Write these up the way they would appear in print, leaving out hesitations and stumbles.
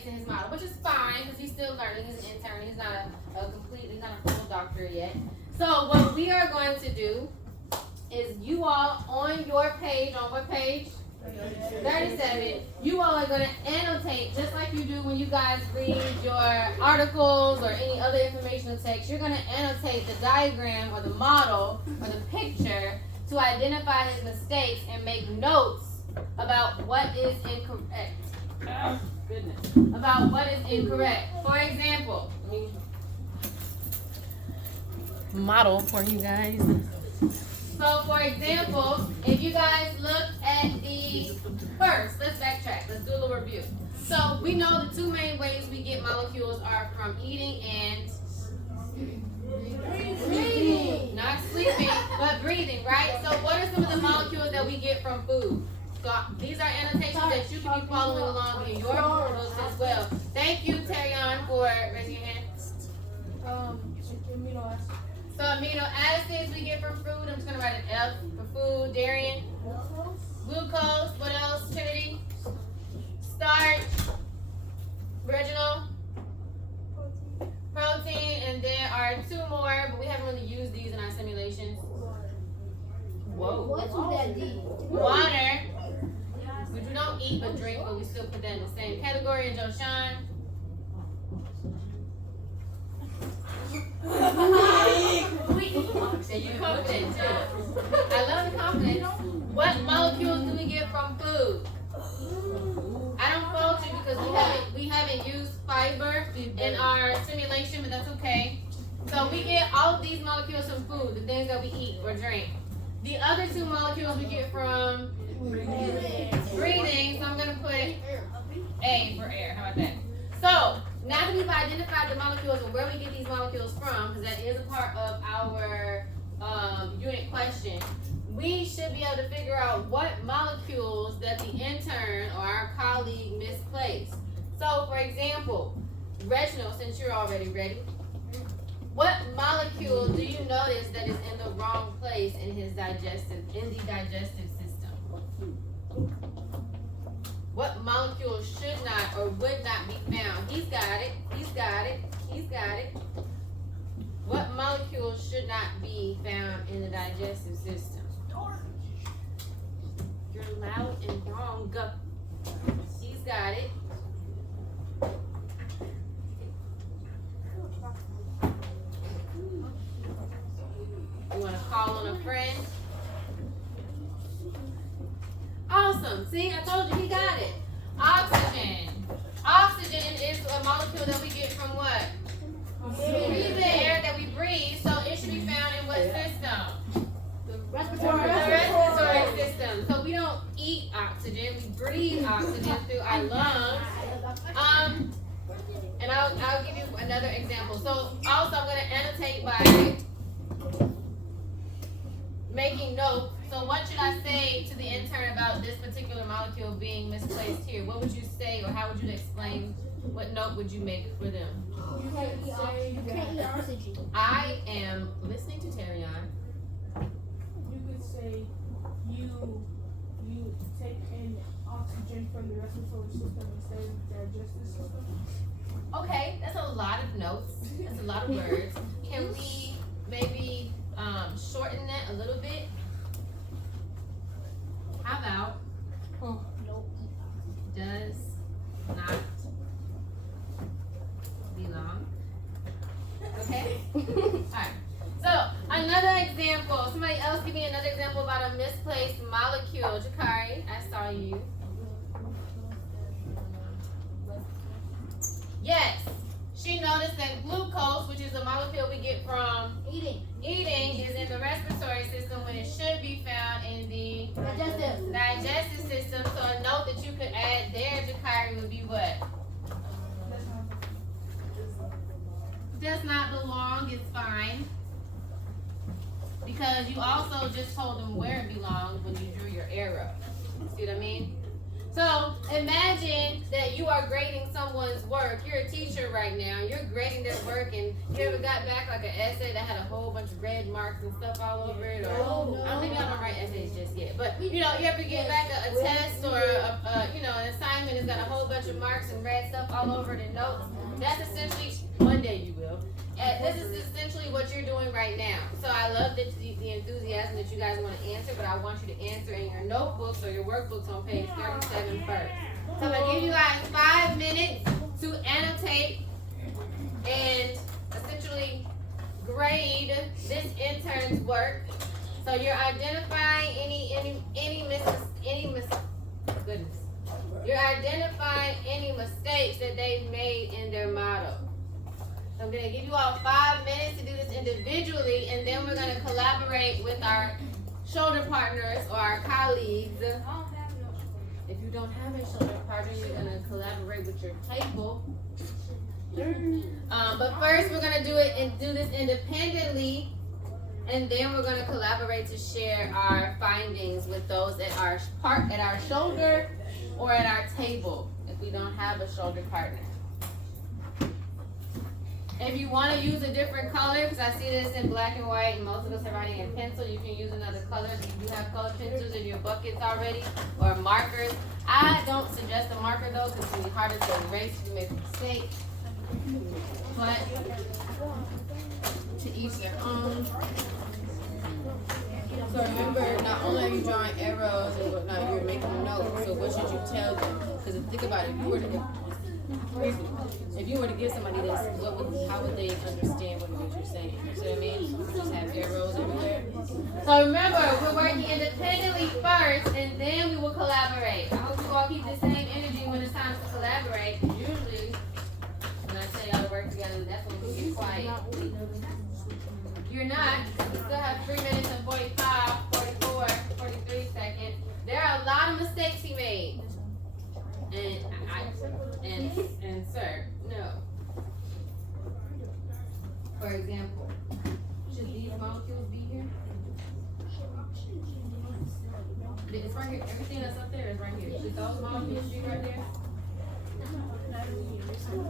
mistakes in his model, which is fine because he's still learning. He's an intern. He's not he's not a full doctor yet. So what we are going to do is you all on your page, on what page? 37. You all are going to annotate just like you do when you guys read your articles or any other informational text. You're going to annotate the diagram or the model or the picture to identify his mistakes and make notes about what is incorrect. Oh, goodness. About what is incorrect. For example, let me model for you guys. So, for example, if you guys look at the first, let's backtrack. Let's do a little review. So, we know the two main ways we get molecules are from eating and breathing. Not sleeping, but breathing, right? So, what are some of the molecules that we get from food? So, these are annotations that you can be following along in your notes as well. Thank you, Terrion, for raising your hand. Amino acids. So amino acids we get from food. I'm just gonna write an F for food. Darian. Glucose. What else? Trinity. Starch. Reginald. Protein. And there are two more, but we haven't really used these in our simulations. Whoa. What's with that D? Water. Which we don't eat but drink, but we still put that in the same category. And Joshan. You confident too. I love the confidence. What molecules do we get from food? I don't fault you because we haven't used fiber in our simulation, but that's okay. So we get all of these molecules from food, the things that we eat or drink. The other two molecules we get from breathing. So I'm gonna put A for air. How about that? So now that we've identified the molecules and where we get these molecules from, because that is a part of our unit question, we should be able to figure out what molecules that the intern or our colleague misplaced. So, for example, Reginald, since you're already ready, what molecule do you notice that is in the wrong place in the digestive system? What molecule should not or would not be found? He's got it. He's got it. He's got it. What molecule should not be found in the digestive system? You're loud and wrong. He's got it. You want to call on a friend? Awesome. See, I told you he got it. Oxygen. Oxygen is a molecule that we get from what? The air that we breathe. So it should be found in what system? The respiratory system. So we don't eat oxygen. We breathe oxygen through our lungs. And I'll give you another example. So also I'm going to annotate by making notes. So what should I say to the intern about this particular molecule being misplaced here? What would you say, or how would you explain? What note would you make for them? You can't eat oxygen. I am listening to Terrion. You could say you take in oxygen from the respiratory system instead of the digestive system. Okay, that's a lot of notes. That's a lot of words. Can we maybe shorten that a little bit? How about does not belong? Okay? Alright. So, another example. Somebody else give me another example about a misplaced molecule. Jakari, I saw you. Yes. She noticed that glucose, which is a molecule we get from eating, is in the respiratory system when it should be found in the digestive system. So a note that you could add there, Jakari, would be what? Does not belong is fine. Because you also just told them where it belongs when you drew your arrow. See what I mean? So imagine that you are grading someone's work. You're a teacher right now. You're grading their work, and you ever got back like an essay that had a whole bunch of red marks and stuff all over it? Or I don't think y'all don't write essays just yet. But you know, you ever get back a test or an assignment that's got a whole bunch of marks and red stuff all over the notes? That's essentially, one day you will. This is essentially what you're doing right now. So I love the enthusiasm that you guys want to answer, but I want you to answer in your notebooks or your workbooks on page 37 first. So I'm going to give you guys 5 minutes to annotate and essentially grade this intern's work. So you're identifying You're identifying any mistakes that they've made in their model. So I'm going to give you all 5 minutes to do this individually, and then we're going to collaborate with our shoulder partners or our colleagues. If you don't have a shoulder partner, you're going to collaborate with your table. But first, we're going to do this independently, and then we're going to collaborate to share our findings with those at our shoulder or at our table if we don't have a shoulder partner. If you want to use a different color, because I see this in black and white, and most of us are writing in pencil, you can use another color. If you do have colored pencils in your buckets already, or markers. I don't suggest a marker though, because it's going to be harder to erase if you make a mistake. But to each their own. So remember, not only are you drawing arrows and whatnot, you're making notes. So what should you tell them? Because think about it, if you were to give somebody this, how would they understand what you're saying? You see what I mean? You just have arrows everywhere. So remember, we're working independently first, and then we will collaborate. I hope you all keep the same energy when it's time to collaborate. Usually, when I say y'all work together, that's when we get quiet. You're not. You still have 3 minutes and 45, 44, 43 seconds. There are a lot of mistakes he made. And sir, no. For example, should these molecules be here? It's right here. Everything that's up there is right here. Should those molecules be right there?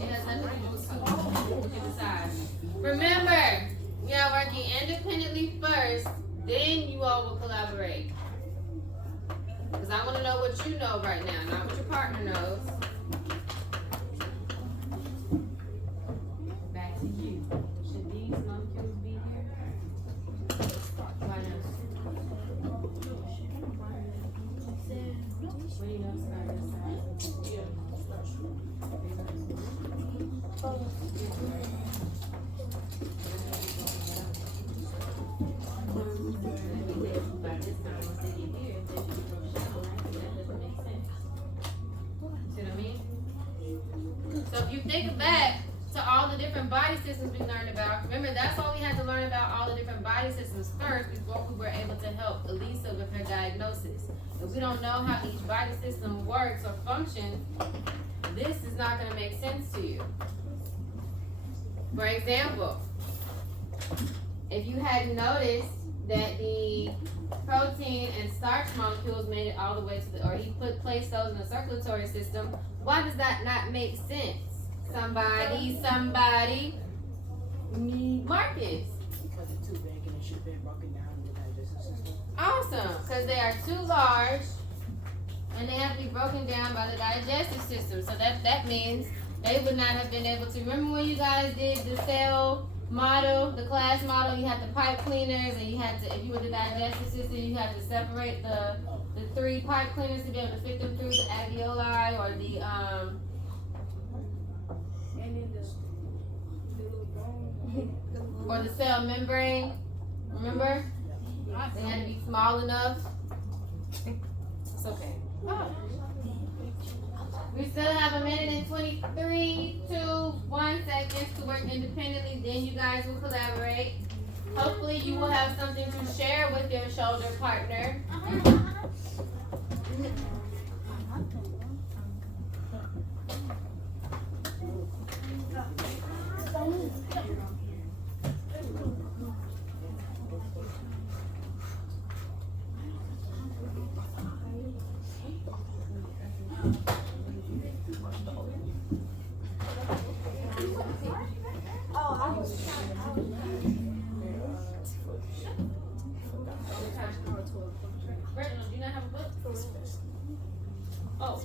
It has nothing to do with color. You can decide. Remember, we are working independently first, then you all will collaborate. Because I want to know what you know right now, not what your partner knows. Back to you. Should these molecules be here? Why not? What do you know about this side? So if you think back to all the different body systems we learned about, remember that's all we had to learn about, all the different body systems first before we were able to help Elisa with her diagnosis. If we don't know how each body system works or functions, this is not going to make sense to you. For example, if you had noticed that the protein and starch molecules made it all the way to he placed those in the circulatory system, why does that not make sense? Somebody, Marcus. Because it's too big and it should have been broken down in the digestive system. Awesome, because they are too large and they have to be broken down by the digestive system. So that means they would not have been able to. Remember when you guys did the cell model, the class model, you had the pipe cleaners, and you had to, if you were the digestive system, you had to separate the 3 pipe cleaners to be able to fit them through the alveoli or the or the cell membrane. Remember? They had to be small enough. It's okay. We still have 1 minute and 23 to 1 seconds to work independently. Then you guys will collaborate. Hopefully you will have something to share with your shoulder partner. Reginald, do you not have a book? Oh,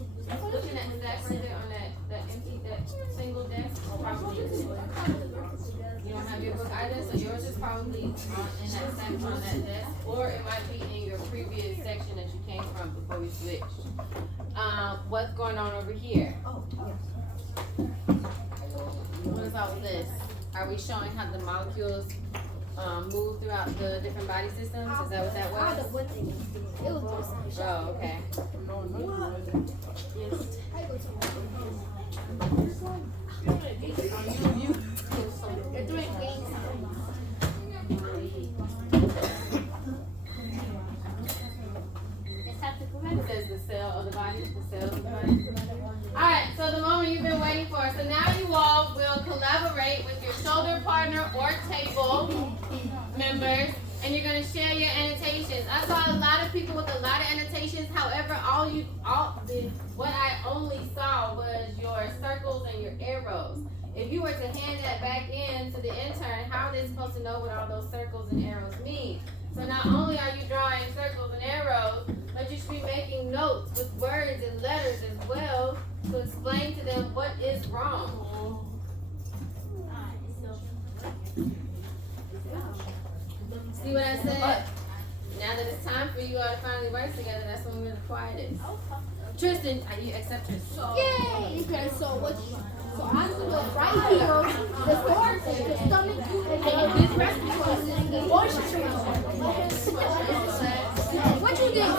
looking at the desk right there on that empty, that single desk, probably is it. You don't have your book either, so yours is probably in that section on that desk, or it might be in your previous section that you came from before we switched. What's going on over here? What is all this? Are we showing how the molecules move throughout the different body systems? Is that what that was? Oh, okay. They're doing games. It says the cell of the body, the cells of the body. Alright, so the moment you've been waiting for. So now you all will collaborate with your shoulder partner or table members, and you're going to share your annotations. I saw a lot of people with a lot of annotations. However, what I only saw was your circles and your arrows. If you were to hand that back in to the intern, how are they supposed to know what all those circles and arrows mean? So not only are you drawing circles and arrows, but you should be making notes with words and letters as well to explain to them what is wrong. See what I said? Now that it's time for you all to finally work together, that's when we're the quietest. Tristan, you accept Tristan? Yay! Okay, so I'm gonna put right here the thorax, the stomach, and this respiratory, the voice What you did?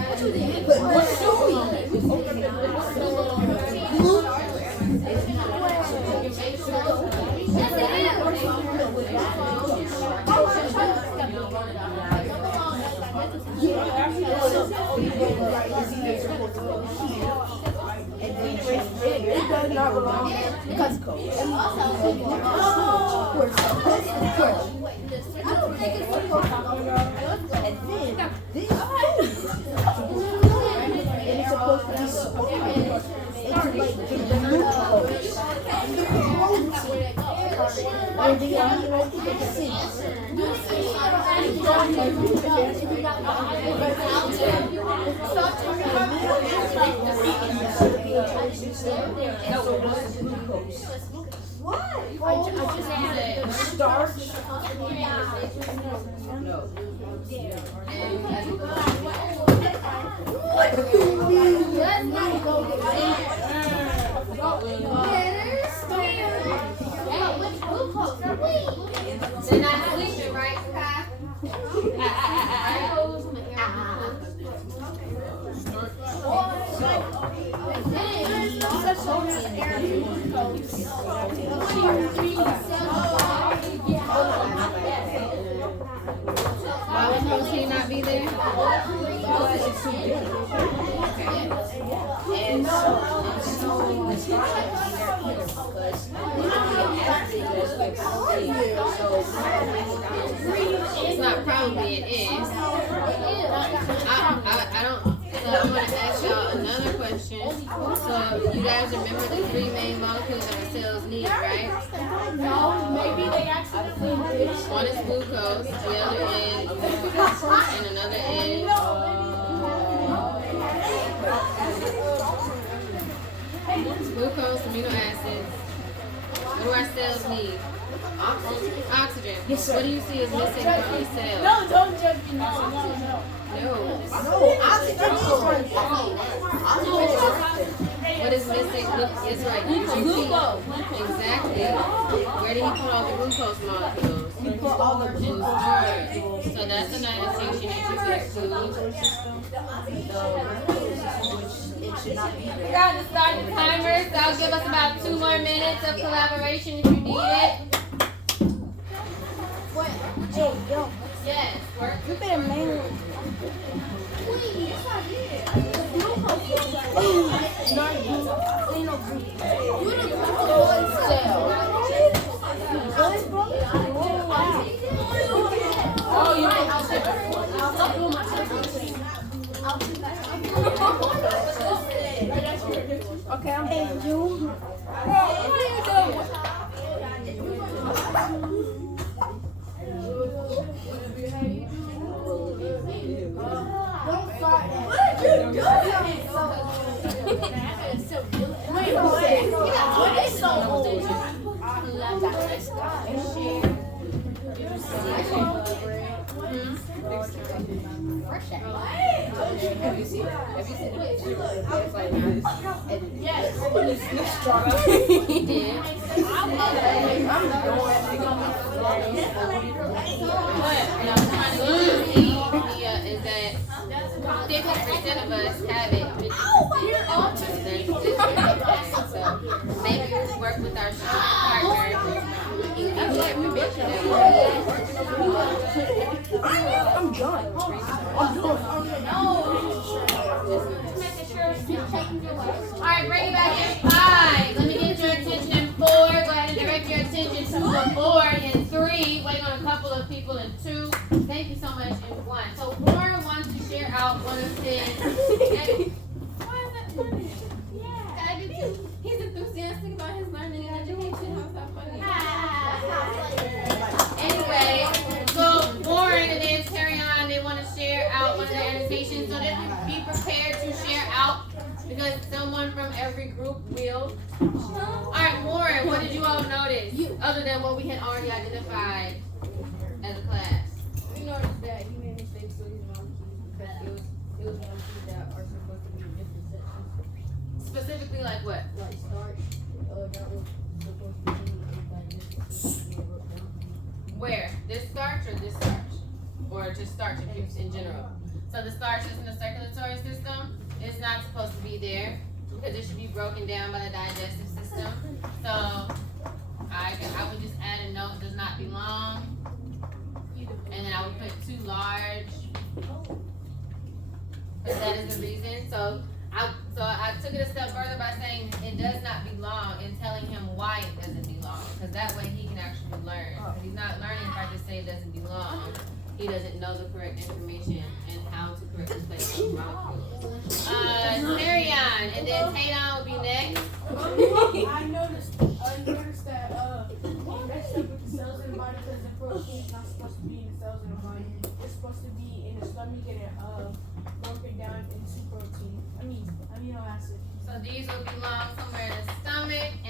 What you did? Yes, It does not belong because it's supposed to be split into like the glucose. Or the amino acids. What? I just said starch. No. What do you mean? Let's not go They're not sleeping, right, Kai? Why would protein not be there? It's not probably, it is. I don't. So I'm gonna ask y'all another question. So you guys remember the three main molecules that our cells need, right? No, maybe they accidentally did. One is glucose, the other is, and another is. Glucose, amino acids. What do our cells need? Oxygen. Yes, sir. What do you see is missing from these cells? No, don't judge me. No. No. Oxygen What is missing? Look, it's right. Glucose. Exactly. Where did he put all the glucose molecules? We put all the glucose. So that's another distinction that you get We got to start the timer. That'll give us about 2 more minutes of collaboration if you need it. Hey, yo, Yes. Work. you better mail. Oh, you know, Okay, I'm hey, you. Don't start that. What did you do? What is so old? Have you seen the picture? It's like this. Yes. He did. What I'm trying to get you to see is that 50% of us have it. 50% So maybe we work with our partner. We can get you information that I'm done. I'm done. Alright, bring it back in 5. Let me get your attention in 4. Go ahead and direct your attention to the 4 in 3. Waiting on a couple of people in 2. Thank you so much in 1. So Warren wants to share out one of his. Why is that funny? Yeah. I do too. He's enthusiastic about his learning and education. How's that funny? Anyway, so Warren and then Terrion, they want to share out one of their annotations. So that be prepared to share out because someone from every group will. Alright, Warren, what did you all notice? Other than what we had already identified as a class. We noticed that he made mistakes with his molecules because it was molecules that are supposed to be in different sections. Specifically like what? Like starch, that was supposed to be Where? This starch or this starch? Or just starch in general? So the starch is in the circulatory system. It's not supposed to be there because it should be broken down by the digestive system. So I would just add a note, does not belong. And then I would put too large. But that is the reason. So I took it a step further by saying it does not belong and telling him why it doesn't belong. Because that way he can actually learn. Because he's not learning if I just say it doesn't belong. He doesn't know the correct information and how to correctly place those molecules. Marion, and then Taydon will be next. I noticed that it messed up with the cells in the body because the protein is not supposed to be in the cells in the body. It's supposed to be in the stomach and it broken down into protein. Amino acid. So these will belong somewhere in the stomach